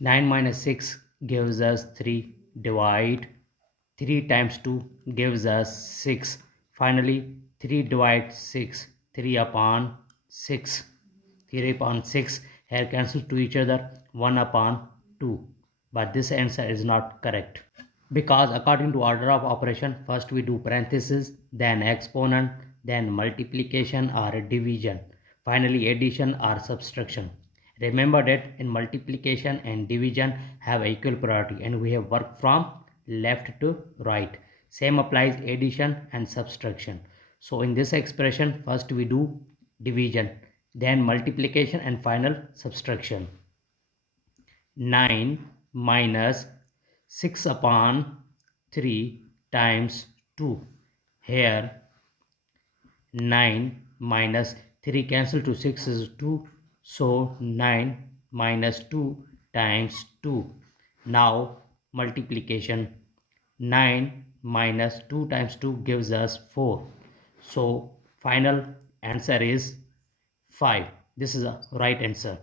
9 minus 6 gives us 3. Divide 3 times 2 gives us 6. Finally 3 divide 6, 3 upon 6. 3 upon 6 here cancel to each other, 1 upon 2. But this answer is not correct, because according to order of operation, first we do parenthesis, then exponent, then multiplication or division, finally addition or subtraction. Remember that in multiplication and division have equal priority and we have worked from left to right. Same applies addition and subtraction. So in this expression, first we do division, then multiplication and final subtraction. 9 minus 6 upon 3 times 2. Here 9 minus 3 cancel to 6 is 2. So 9 minus 2 times 2. Now multiplication. 9 minus 2 times 2 gives us 4. So final answer is 5. This is the right answer.